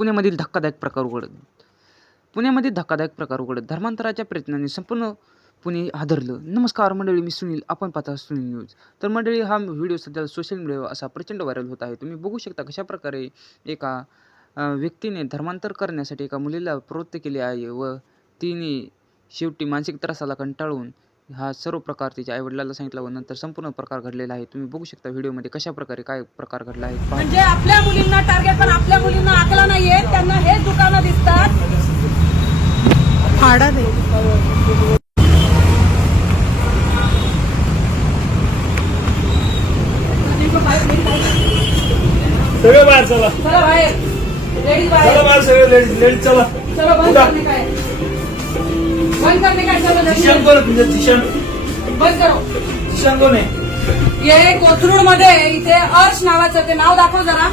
पुण्यामधील धक्कादायक प्रकार उघडत. पुण्यामध्ये धक्कादायक प्रकार उघडत. धर्मांतराच्या प्रयत्नाने संपूर्ण पुणे हादरलं. नमस्कार मंडळी मी सुनील. आपण पाहता सुनील न्यूज. तर मंडळी हा व्हिडिओ सध्या सोशल मीडियावर असा प्रचंड व्हायरल होत आहे. तुम्ही बघू शकता कशाप्रकारे एका व्यक्तीने धर्मांतर करण्यासाठी एका मुलीला प्रवृत्त केले आहे व तिने शेवटी मानसिक त्रासाला कंटाळून हा सर्व प्रकार तिच्या आईवडिलाला सांगितला व नंतर संपूर्ण प्रकार घडलेला आहे. तुम्ही बघू शकता व्हिडिओमध्ये कशा प्रकारे काय प्रकार घडला आहे. पहा. म्हणजे आपल्या मुलींना टार्गेट पण आपल्या मुलींना आकला नाहीये. त्यांना हेच दुकानं दिसतात. फाडा दे. सगळे बाहेर चला. चला बाहेर. लेडीज चला बाहेर बाहेर सगळे लेडीज लेडीज चला. चलो बंद उठा. करने का है बंद करने का चलो दिशान जल्दी कोण आहे बंद करो. कोण कोथरूडमध्ये इथे अर्श नावाचं ते नाव दाखव जरा.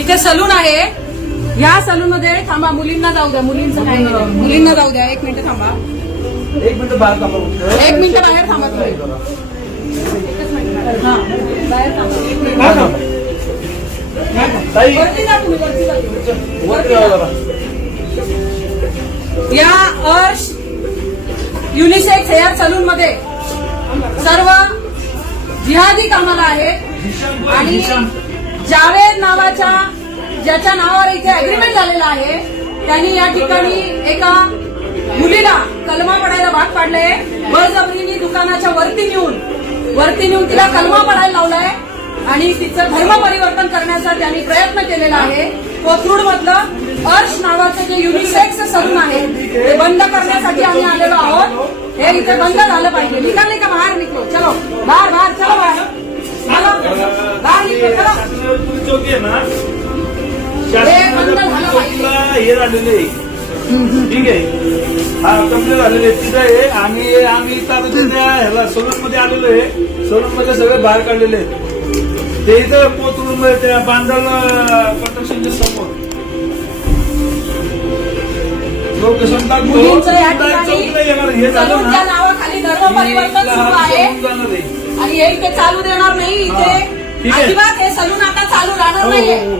इथे सलून आहे. या सलून मध्ये थांबा मुलींना जाऊ द्या मुलींचं काही नाही. मुलींना जाऊ द्या एक मिनिट थांबा. एक मिनिट बाहेर थांबा फक्त. एक मिनिट बाहेर थांबा तुम्ही. एकच मिनिट हा बाहेर थांबा. एक मिनिट हा, थांबा. ताई. वरती जा तुम्ही वरती जा तुम्ही. वरती जावा जरा. या अर्श युनिसेक्स हेअर सलून मध्ये सर्व जिहादी कामाला आहेत. आहे? आणि जावेद नावाच्या ज्याच्या नावावर इथे अग्रीमेंट झालेला आहे त्यांनी या ठिकाणी एका मुलीला कलमा पडायला भाग पाडले बळजबरीने दुकानाच्या वरती नेऊन वरती नेऊन तिला कलमा पडायला लावलाय. आणि तिचं धर्म परिवर्तन करण्याचा त्यांनी प्रयत्न केलेला आहे. कोथरूड मधलं अर्श नावाचं जे युनिसेक्स सलून आहे ते बंद करण्यासाठी आम्ही आलेलो आहोत. इथे बंद झालं पाहिजे. निघाले का? बाहेर निघलो चलो. बाहेर बाहेर चलो बाहेर. बाहेर निघलो चलो. शासनाची चौकी आहे ना हे बंद झालं हे झालेले. ठीक आहे. हा कंप्लेंट झालेले. तिथं आहे. आम्ही आम्ही तालुक्याच्या ह्याला सोलून मध्ये आलेलो आहे. सोलून मध्ये सगळे बाहेर काढलेले आहेत. ते इथं मध्ये त्या बांधल कन्स्ट्रक्शनच्या समोर. लोकेशन टाकतो. मुलींचं या चौकीला येणार ठिकाणी झालं सलूनच्या ना? नावाखाली धर्म परिवर्तन सुरू आहे. आणि हे इथे चालू देणार नाही. इथे. अजिबात हे सलून आता चालू राहणार हो, नाहीये. हो, हो.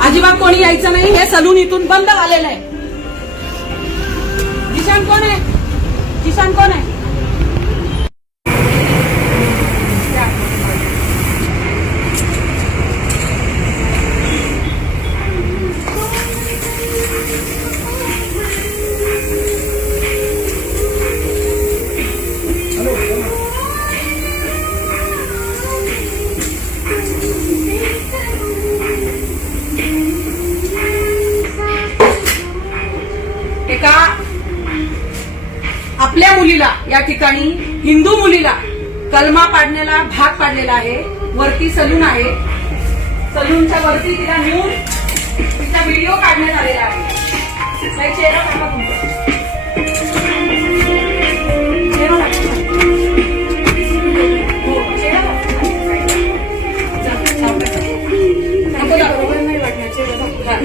अजिबात कोणी यायचं नाही. हे सलून इथून बंद झालेलं आहे. एका आपल्या मुलीला या ठिकाणी हिंदू मुलीला कलमा पाडण्याला भाग पाडलेला आहे. वरती सलून आहे. सलूनच्या वरती तिला नेऊन तिचा व्हिडिओ काढण्यात आलेला आहे. चेहरा दाखवा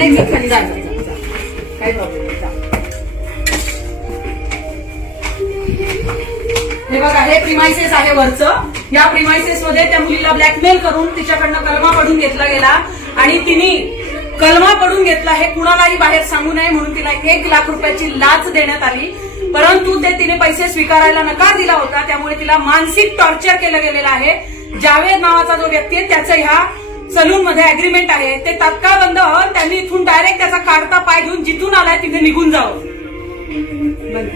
नाही मी खाली आहे काही प्रॉब्लेम हे बघा हे प्रिमायसेस आहे वरचं. या प्रिमायसेस मध्ये त्या मुलीला ब्लॅकमेल करून तिच्याकडनं कलमा पडून घेतला गेला. आणि तिने कलमा पडून घेतला हे कुणालाही बाहेर सांगू नये म्हणून तिला एक लाख रुपयाची लाच देण्यात आली. परंतु ते तिने पैसे स्वीकारायला नकार दिला होता. त्यामुळे तिला मानसिक टॉर्चर केलं गेलेलं आहे. जावेद नावाचा जो व्यक्ती आहे त्याचं ह्या सलून मध्ये अग्रीमेंट आहे. ते तत्काळ बंद त्यांनी इथून डायरेक्ट त्याचा काढता पाय घेऊन जिथून आलाय तिथे निघून जावं. बंद.